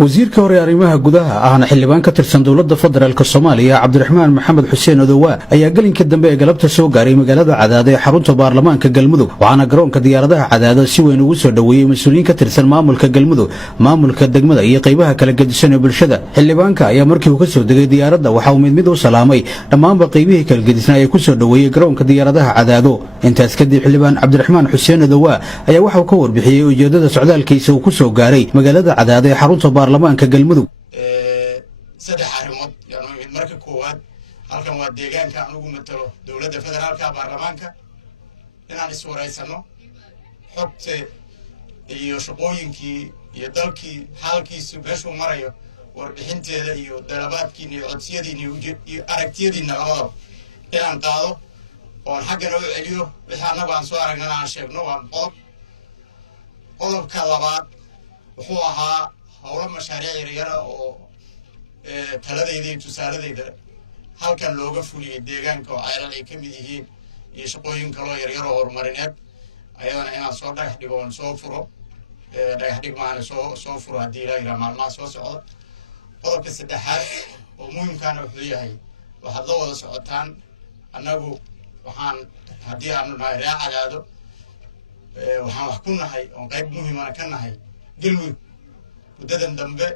wasiirka hore arrimaha gudaha ahna xildhibaan ka tirsan dowladda federaalk Soomaaliya Cabdiraxmaan Maxamed Xuseen Odowa ayaa galinka dambe ee galabta soo gaaray magaalada Cadaadad ee xarunta baarlamaanka Galmudug waxaana garoonka diyaaradaha Cadaadad si weyn ugu soo dhaweeyay mas'uuliyiin ka tirsan maamulka Galmudug maamulka degmada iyo qaybaha kala gedisan ee bulshada xildhibaanka ayaa markii uu ka soo degay diyaaradda waxa uu mid u salaamay dhammaanba qaybihii kala gedisnaa ee ku soo dhaweeyay garoonka diyaaradaha Cadaadad intaas kadib xildhibaan Cabdiraxmaan Xuseen Odowa ayaa waxa uu ka warbixiyay ujeedada socdaalkiisa uu ku soo gaaray magaalada Cadaadad ee xarunta baarlamaanka Galmudug saddex arrimood marka koowaad halkan waa deegaanka aan ugu matalo dowladda federaalka baarlamaanka inaan is wareysano xogta iyo shaqooyinkii iyo dalkii xaalkiisu meeshuu marayo warbixinteeda iyo dalabaadkiina iyo codsiyadiina iyo aragtiyadiina labadaba inaan qaado oon xaggana u celiyo wixii annagu aan soo aragnana aan sheegno waa qodobka labaad wuxuu ahaa howlo mashaariic yaryara oo taladayda iyo tusaaladayda halkan looga fuliyey deegaanka oo ceelal ay ka mid yihiin iyo shaqooyin kaloo yaryar oo horumarineed ayadana inaan soo dhagax dhigo oon soo furo dhagax dhig maana soo furo haddii ilaa yiraa maalmaha soo socda qodobka saddexaad oo muhiimkaana wuxuu yahay waxaad la wada socotaan annagu waxaan haddii aanu nahay ree Cadaado waxaan wax ku nahay oon qayb muhiimana ka nahay Galmudug muddadan dambe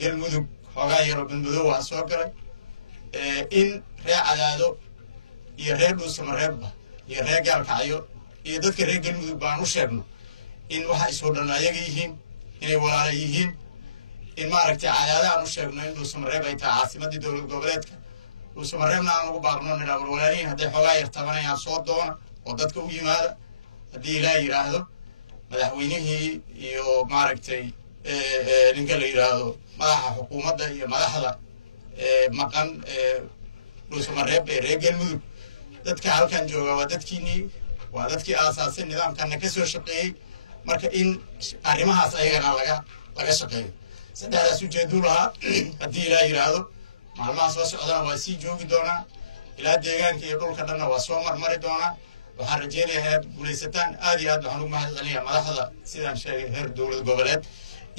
Galmudug xoogaa yaroo badbadow waa soo galay in ree Cadaado iyo reer Dhuusamareebba iyo reer Gaalkacyo iyo dadka reer Galmudug baan u sheegno in waxa ay soo dhan ayaga yihiin inay walaala yihiin in maaragtay Cadaado aan u sheegno in Dhuusamareeb ay tahay caasimadii dowlad goboleedka Dhuusamareebna aan ugu baaqno nina walaalihiin hadday xoogaa yar tabanayaan soo doona oo dadka u yimaada haddii ilaa yiraahdo madaxweynihii iyo maaragtay ninka la yiraahdo madaxa xukuumadda iyo madaxda maqan Dhuusamareeb ee reer Galmudug dadka halkan jooga waa dadkii aasaasay nidaamkana ka soo shaqeeyay marka in arrimahaas ayagana laga shaqeeyo saddexdaas ujeedo lahaa haddii ilaa yiraahdo maalmaha soo socdana waa sii joogi doonaa ilaa deegaanka iyo dhulka dhanna waa soo marmari doonaa waxaan rajeynayaa guulaysataan aad iyo aad waxaan ugu mahadcelinayaa madaxda sidaan sheegay heer dowlad goboleed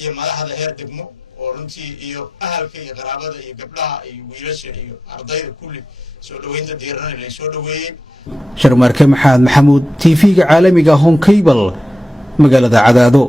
iyo madaxda heer degmo oo runtii iyo ahalka iyo qaraabada iyo gabdhaha iyo wiilasha iyo ardayda kulli soo dhaweynta diiran la soo dhaweeyay Sharmarke Maxamed Maxamuud TV-ga caalamiga Hon Cable magaalada Cadaado.